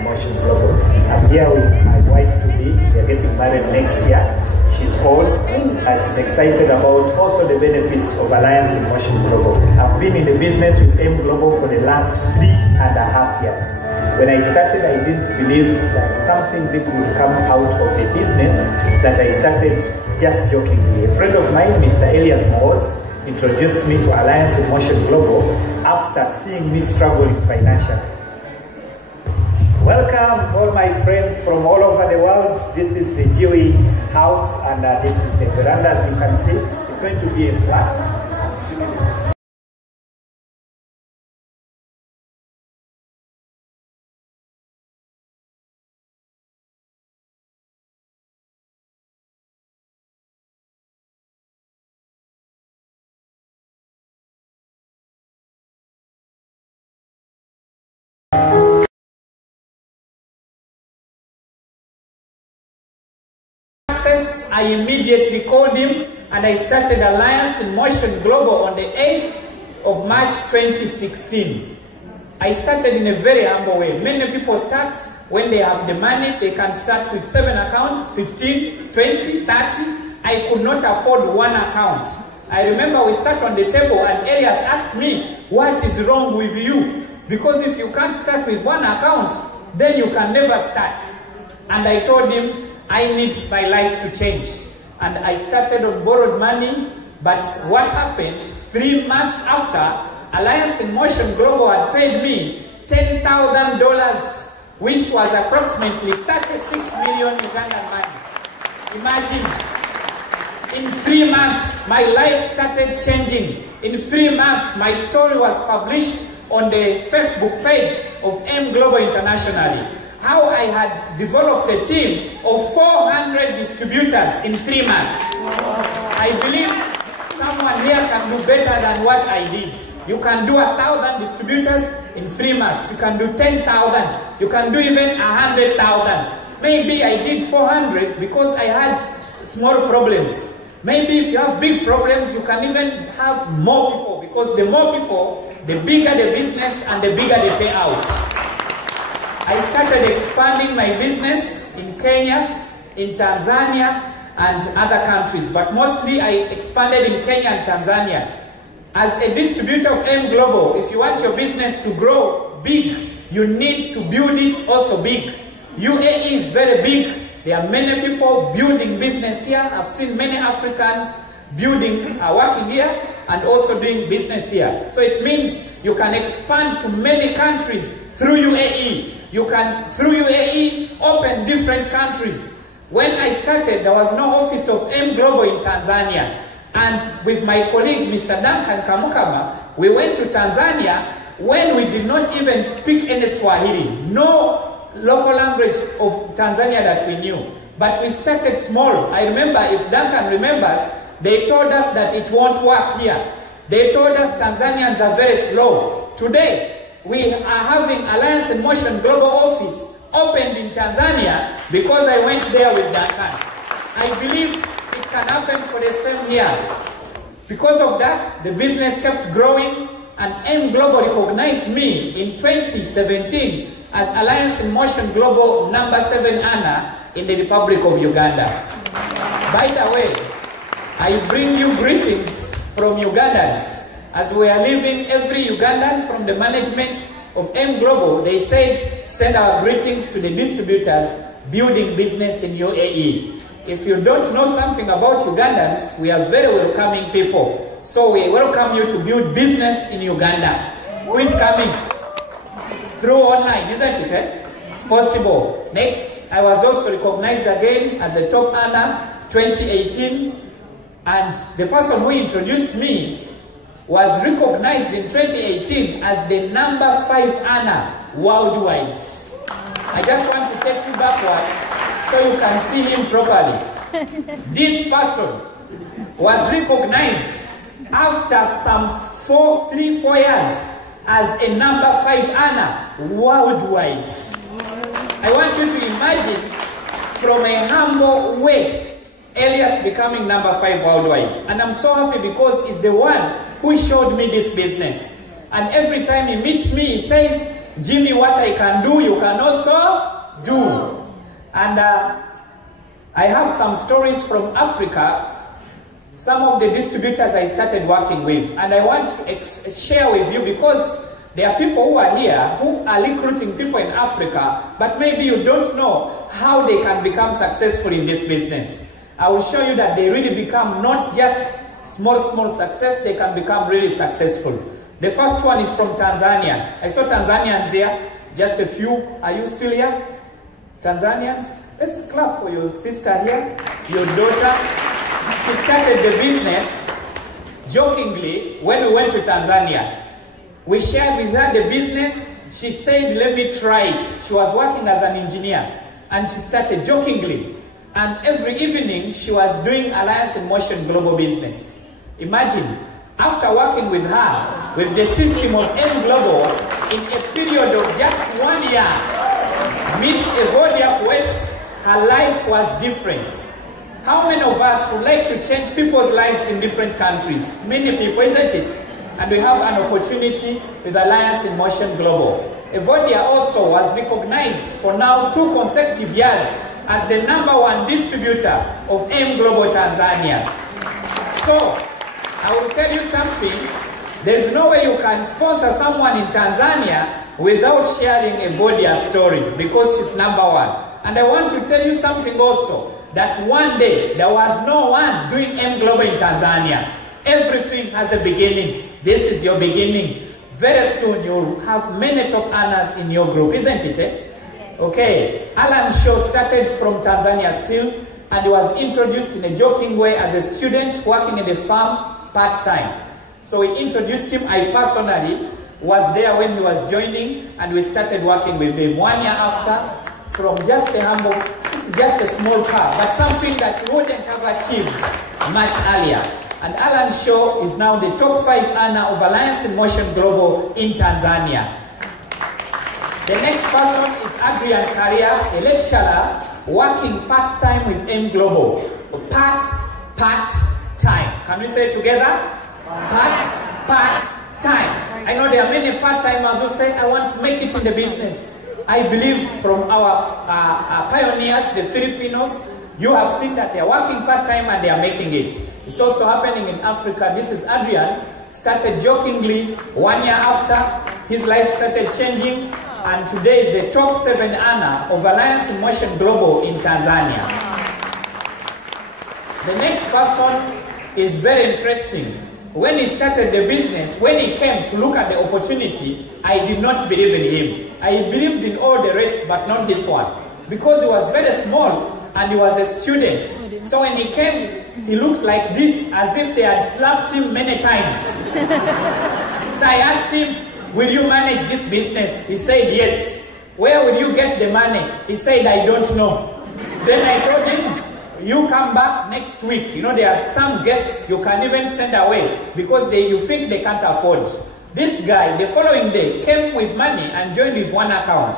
in Motion Global. I'm here with my wife-to-be. They're getting married next year. She's old. She's excited about also the benefits of Alliance in Motion Global. I've been in the business with M Global for the last 3.5 years. When I started, I didn't believe that something big would come out of the business that I started just jokingly. A friend of mine, Mr. Elias Moores, introduced me to Alliance in Motion Global after seeing me struggling financially. Welcome all my friends from all over the world. This is the GUI house and this is the veranda, as you can see. It's going to be a flat. I immediately called him and I started Alliance in Motion Global on the 8th of March 2016. I started in a very humble way. Many people start when they have the money. They can start with 7 accounts, 15, 20, 30. I could not afford 1 account. I remember we sat on the table and Elias asked me, what is wrong with you? Because if you can't start with 1 account, then you can never start. And I told him, I need my life to change. And I started on borrowed money, but what happened, 3 months after, Alliance in Motion Global had paid me $10,000, which was approximately 36 million Ugandan money. Imagine, in 3 months, my life started changing. In 3 months, my story was published on the Facebook page of M Global Internationally. How I had developed a team of 400 distributors in 3 months. I believe someone here can do better than what I did. You can do 1,000 distributors in 3 months. You can do 10,000. You can do even 100,000. Maybe I did 400 because I had small problems. Maybe if you have big problems, you can even have more people, because the more people, the bigger the business and the bigger the payout. I started expanding my business in Kenya, in Tanzania, and other countries, but mostly I expanded in Kenya and Tanzania. As a distributor of M Global, if you want your business to grow big, you need to build it also big. UAE is very big. There are many people building business here. I've seen many Africans working here and also doing business here. So it means you can expand to many countries through UAE. You can, through UAE, open different countries. When I started, there was no office of M Global in Tanzania. And with my colleague, Mr. Duncan Kamukama, we went to Tanzania when we did not even speak any Swahili. No local language of Tanzania that we knew. But we started small. I remember, if Duncan remembers, they told us that it won't work here. They told us Tanzanians are very slow. Today, we are having Alliance in Motion Global office opened in Tanzania because I went there with Duncan. I believe it can happen for the same here. Because of that, the business kept growing and M Global recognized me in 2017 as Alliance in Motion Global #7 Anna in the Republic of Uganda. By the way, I bring you greetings from Ugandans. As we are leaving, every Ugandan from the management of M Global, they said, send our greetings to the distributors building business in UAE. If you don't know something about Ugandans, we are very welcoming people. So we welcome you to build business in Uganda. Who is coming? Through online, isn't it? It's possible. Next, I was also recognized again as a top earner 2018. And the person who introduced me was recognized in 2018 as the #5 earner worldwide. I just want to take you backward so you can see him properly. This person was recognized after some 4 years as a #5 earner worldwide. I want you to imagine from a humble way Elias becoming #5 worldwide. And I'm so happy because he's the one who showed me this business. And every time he meets me, he says, Jimmy, what I can do, you can also do. And I have some stories from Africa, some of the distributors I started working with, and I want to share with you because there are people who are here who are recruiting people in Africa, but maybe you don't know how they can become successful in this business. I will show you that they really become not just small success, they can become really successful. The first one is from Tanzania. I saw Tanzanians here, just a few. Are you still here? Tanzanians? Let's clap for your sister here, your daughter. She started the business jokingly when we went to Tanzania. We shared with her the business. She said, let me try it. She was working as an engineer and she started jokingly. And every evening she was doing Alliance in Motion Global Business. Imagine, after working with her, with the system of M Global, in a period of just 1 year, Miss Evodia West, her life was different. How many of us would like to change people's lives in different countries? Many people, isn't it? And we have an opportunity with Alliance in Motion Global. Evodia also was recognized for now 2 consecutive years as the #1 distributor of M Global Tanzania. So, I will tell you something. There's no way you can sponsor someone in Tanzania without sharing Evodia's story because she's #1. And I want to tell you something also, that one day there was no one doing M Global in Tanzania. Everything has a beginning. This is your beginning. Very soon you'll have many top earners in your group, isn't it? Okay. Alan Shaw started from Tanzania still, and he was introduced in a joking way as a student working in the farm part-time. So we introduced him. I personally was there when he was joining, and we started working with him 1 year after, from just a humble, this is just a small car, but something that he wouldn't have achieved much earlier. And Alan Shaw is now the top 5 earner of Alliance in Motion Global in Tanzania. The next person is Adrian Karia, a lecturer working part-time with M Global. Part-time. Can we say it together? Part-time. I know there are many part-timers who say, I want to make it in the business. I believe from our pioneers, the Filipinos, you have seen that they are working part-time and they are making it. It's also happening in Africa. This is Adrian, started jokingly 1 year after. His life started changing, and today is the top 7 earner of Alliance in Motion Global in Tanzania. The next person is very interesting. When he started the business, when he came to look at the opportunity, I did not believe in him. I believed in all the rest, but not this one. Because he was very small and he was a student. So when he came, he looked like this, as if they had slapped him many times. So I asked him, will you manage this business? He said, yes. Where will you get the money? He said, I don't know. Then I told him, you come back next week. You know, there are some guests you can even send away because you think they can't afford. This guy, the following day, came with money and joined with 1 account.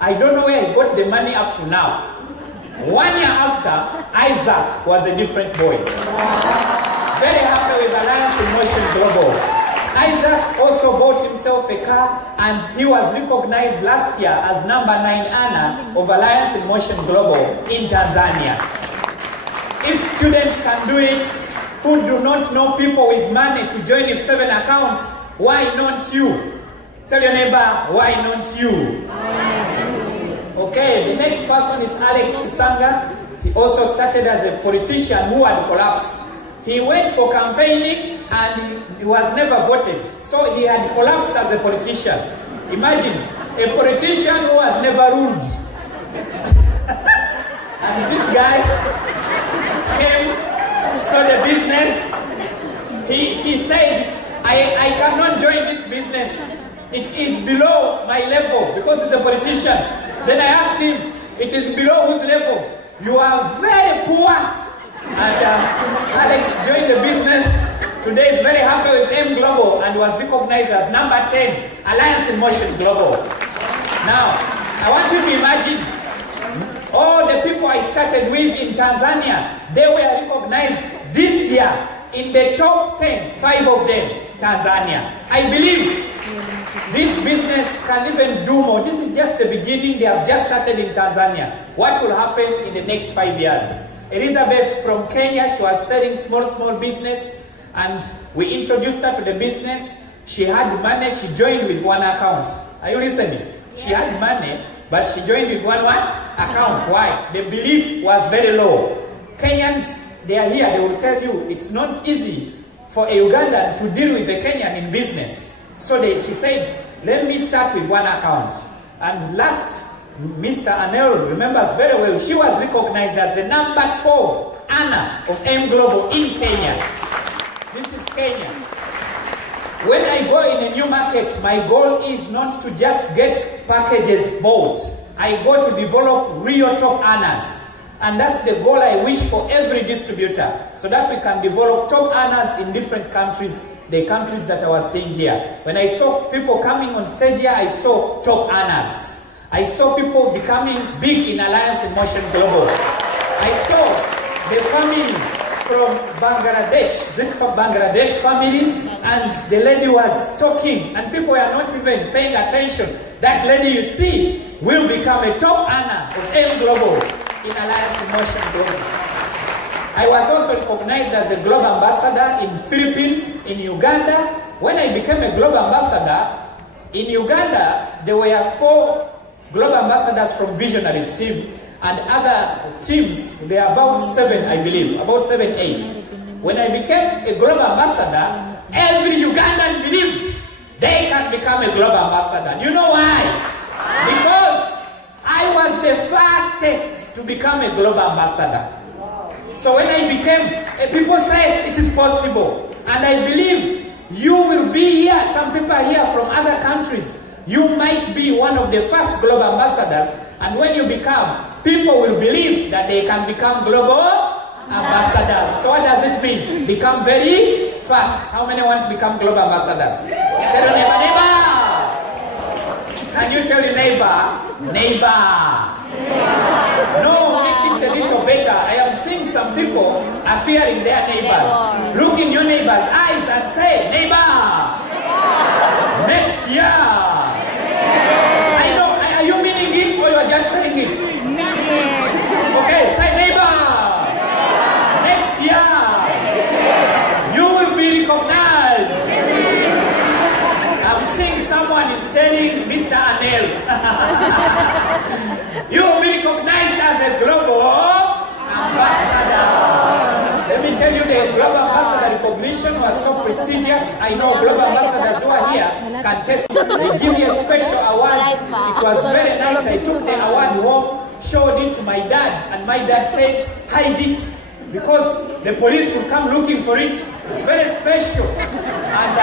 I don't know where he got the money up to now. 1 year after, Isaac was a different boy. Very happy with Alliance in Motion Global. Isaac also bought himself a car, and he was recognized last year as #9 earner of Alliance in Motion Global in Tanzania. If students can do it, who do not know people with money to join with 7 accounts, why not you? Tell your neighbor, why not you? Okay, the next person is Alex Kisanga. He also started as a politician who had collapsed. He went for campaigning and he was never voted. So he had collapsed as a politician. Imagine, a politician who has never ruled. And this guy came, saw the business. He said, I cannot join this business. It is below my level because he's a politician. Then I asked him, it is below whose level? You are very poor. And Alex joined the business. Today is very happy with M Global and was recognized as #10 Alliance in Motion Global. Now, I want you to imagine all the people I started with in Tanzania, they were recognized this year in the top 10, 5 of them, Tanzania. I believe This business can even do more. This is just the beginning. They have just started in Tanzania. What will happen in the next 5 years? Elizabeth from Kenya, she was selling small business, and we introduced her to the business. She had money, she joined with one account. Are you listening? She had money, but she joined with one what? Account. Why? The belief was very low. Kenyans, they are here, they will tell you it's not easy for a Ugandan to deal with a Kenyan in business. So she said, let me start with one account. And last, Mr. Anel remembers very well, she was recognized as the number 12 Anna of M Global in Kenya. This is Kenya. When I go in a new market, my goal is not to just get packages bought. I go to develop real top earners. And that's the goal I wish for every distributor, so that we can develop top earners in different countries, the countries that I was seeing here. When I saw people coming on stage here, I saw top earners. I saw people becoming big in Alliance in Motion Global. I saw the family from Bangladesh, Zilfa Bangladesh family, and the lady was talking, and people were not even paying attention. That lady you see will become a top earner of M Global in Alliance in Motion Global. I was also recognized as a global ambassador in Philippines, in Uganda. When I became a global ambassador, in Uganda, there were 4 global ambassadors from Visionaries team, and other teams, they are about 7, I believe, about 7, 8. When I became a global ambassador, every Ugandan believed they can become a global ambassador. Do you know why? Because I was the fastest to become a global ambassador. So when I became, people say it is possible. And I believe you will be here. Some people are here from other countries. You might be one of the first global ambassadors. And when you become, people will believe that they can become global ambassadors. So what does it mean? Become very fast. How many want to become global ambassadors? Tell your neighbor, neighbor. Can you tell your neighbor, neighbor? No, make it a little better. I am seeing some people are fearing their neighbors. Look in your neighbor's eyes and say, neighbor, next year. I know, are you meaning it or you are just saying it? Okay, say neighbor, next year, you will be recognized. I'm seeing someone is telling Mr. Anel, you will be recognized as a global ambassador. Let me tell you, the global ambassador recognition was so prestigious. I know global ambassadors who are here can test. They give you a special award. It was very nice. I took the award home, showed it to my dad, and my dad said, hide it, because the police will come looking for it. It's very special. And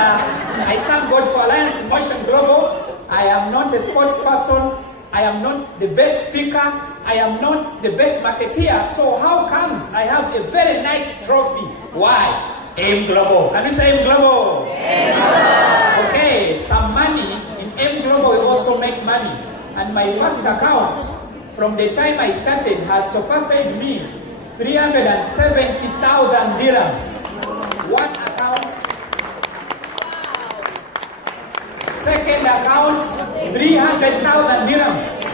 I thank God for Alliance in Motion Global. I am not a sports person. I am not the best speaker. I am not the best marketeer. So how comes I have a very nice trophy? Why? M Global. Can we say M Global? M Global. Okay, some money in M Global will also make money. And my first account, from the time I started, has so far paid me 370,000 dirhams. One account. Second account, 300,000 dirhams.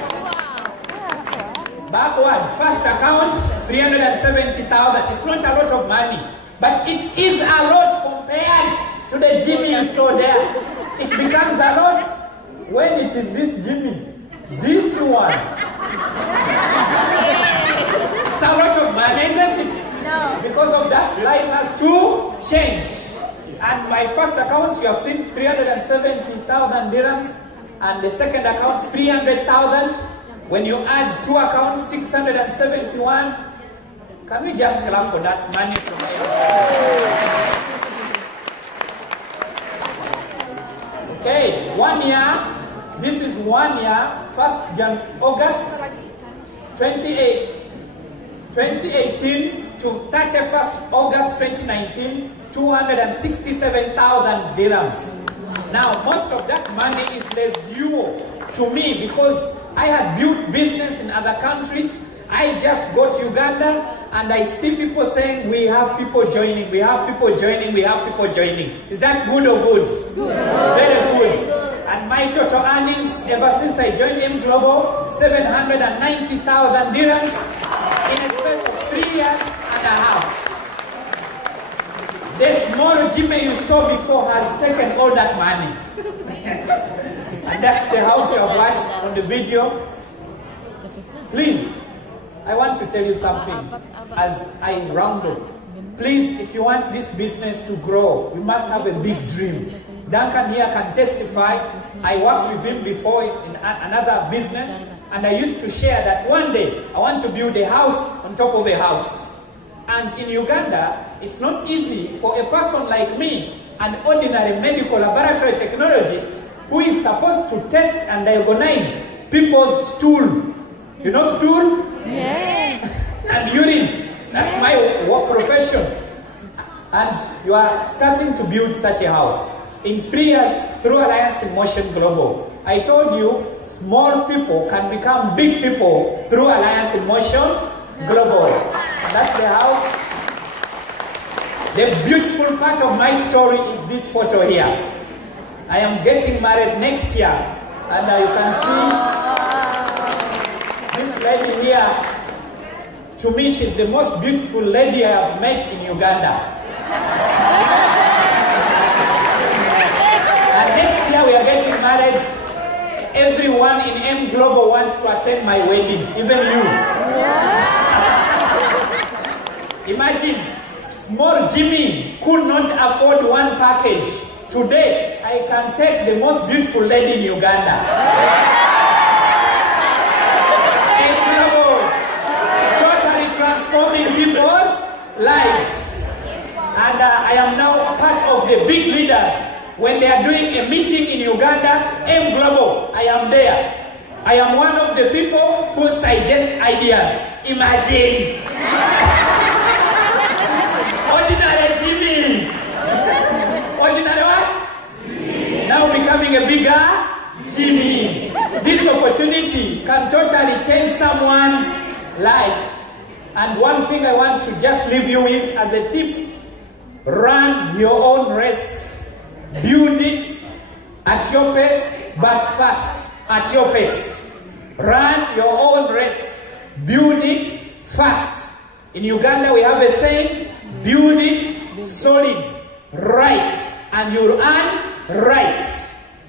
Backward, first account, 370,000. It's not a lot of money, but it is a lot compared to the Jimmy you saw there. It becomes a lot when it is this Jimmy. This one. It's a lot of money, isn't it? No. Because of that, life has to change. And my first account, you have seen 370,000 dirhams, and the second account, 300,000. When you add 2 accounts, 671. Can we just clap for that money from here? Okay, 1 year. This is 1 year, 1st August 2018 to 31st August 2019, 267,000 dirhams. Now, most of that money is less due to me because I had built business in other countries. I just go to Uganda and I see people saying, we have people joining, we have people joining, we have people joining. Is that good or good? Good. Very good. And my total earnings ever since I joined M Global, 790,000 dirhams in a space of 3 years and a half. The small Jimmy you saw before has taken all that money. And that's the house you have watched on the video. Please, I want to tell you something as I round up. Please, if you want this business to grow, you must have a big dream. Duncan here can testify. I worked with him before in another business, and I used to share that one day I want to build a house on top of a house. And in Uganda, it's not easy for a person like me, an ordinary medical laboratory technologist, who is supposed to test and diagnose people's stool. You know stool? Yes. And urine. That's my work profession. And you are starting to build such a house. In 3 years, through Alliance in Motion Global, I told you, small people can become big people through Alliance in Motion Global. And that's the house. The beautiful part of my story is this photo here. I am getting married next year. And you can see this lady here. To me, she's the most beautiful lady I have met in Uganda. And next year we are getting married. Everyone in M Global wants to attend my wedding, even you. Imagine, small Jimmy could not afford one package. Today, I can take the most beautiful lady in Uganda. M Global, totally transforming people's lives. And I am now part of the big leaders. When they are doing a meeting in Uganda, M Global, I am there. I am one of the people who suggest ideas. Imagine. Ordinary Jimmy. Ordinary what? Now becoming a bigger Jimmy. This opportunity can totally change someone's life. And one thing I want to just leave you with as a tip, run your own race. Build it at your pace, but fast at your pace. Run your own race. Build it fast. In Uganda, we have a saying, build it solid, right, and you'll earn right.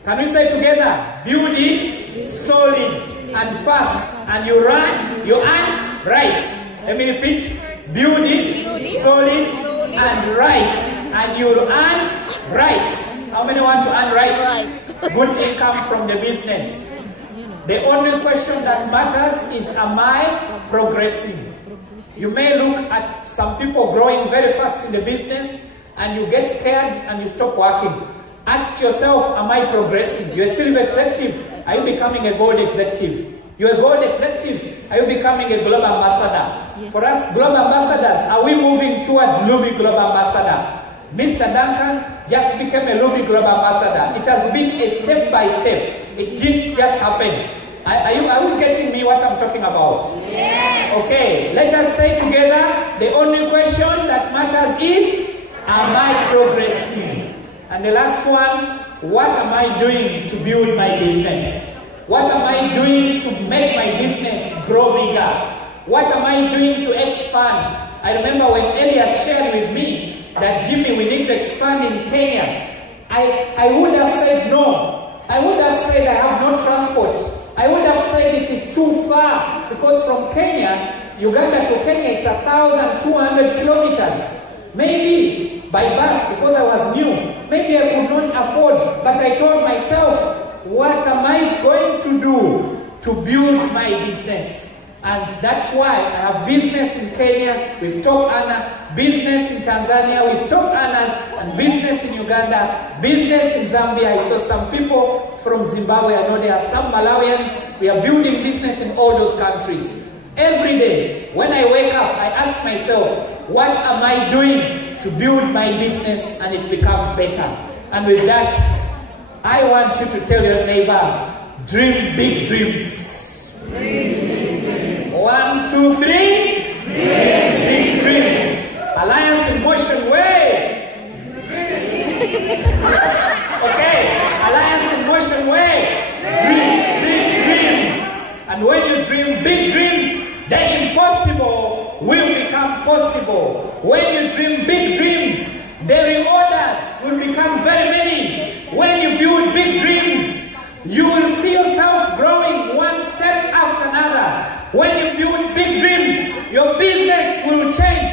Can we say together? Build it solid and fast, and you earn right. Let me repeat. Build it solid and right, and you'll earn right. How many want to earn right? Good income from the business. The only question that matters is, am I progressing? You may look at some people growing very fast in the business and you get scared and you stop working. Ask yourself, am I progressing? You're a silver executive. Are you becoming a gold executive? You're a gold executive. Are you becoming a global ambassador? Yes. For us global ambassadors, are we moving towards Luby Global Ambassador? Mr. Duncan just became a Luby Global Ambassador. It has been a step by step. It didn't just happen. Are you getting me what I'm talking about? Yes. Okay, let us say together, the only question that matters is, am I progressing? And the last one, what am I doing to build my business? What am I doing to make my business grow bigger? What am I doing to expand? I remember when Elias shared with me that, Jimmy, we need to expand in Kenya. I would have said no. I would have said I have no transport. I would have said it is too far, because from Kenya, Uganda to Kenya is 1,200 kilometers. Maybe by bus, because I was new, maybe I could not afford, but I told myself, what am I going to do to build my business? And that's why I have business in Kenya with top earner, business in Tanzania with top earners, and business in Uganda, business in Zambia. I saw some people from Zimbabwe. I know there are some Malawians. We are building business in all those countries. Every day, when I wake up, I ask myself, what am I doing to build my business and it becomes better? And with that, I want you to tell your neighbor, dream big dreams. 1, 2, 3. Big dreams. Alliance in Motion way. Okay, Alliance in Motion way. the impossible will become possible. When you dream big dreams, the reorders will become very many. When you build big dreams, you will see yourself growing one step after another. When you build big dreams, your business will change.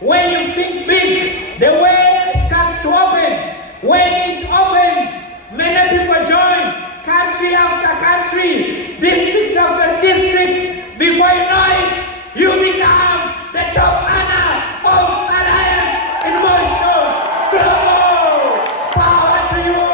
When you think big, the way starts to open. When it opens, many people join. Country after country, district after district. Before you know it, you become the top earner of Alliance in Motion Global. Power to you.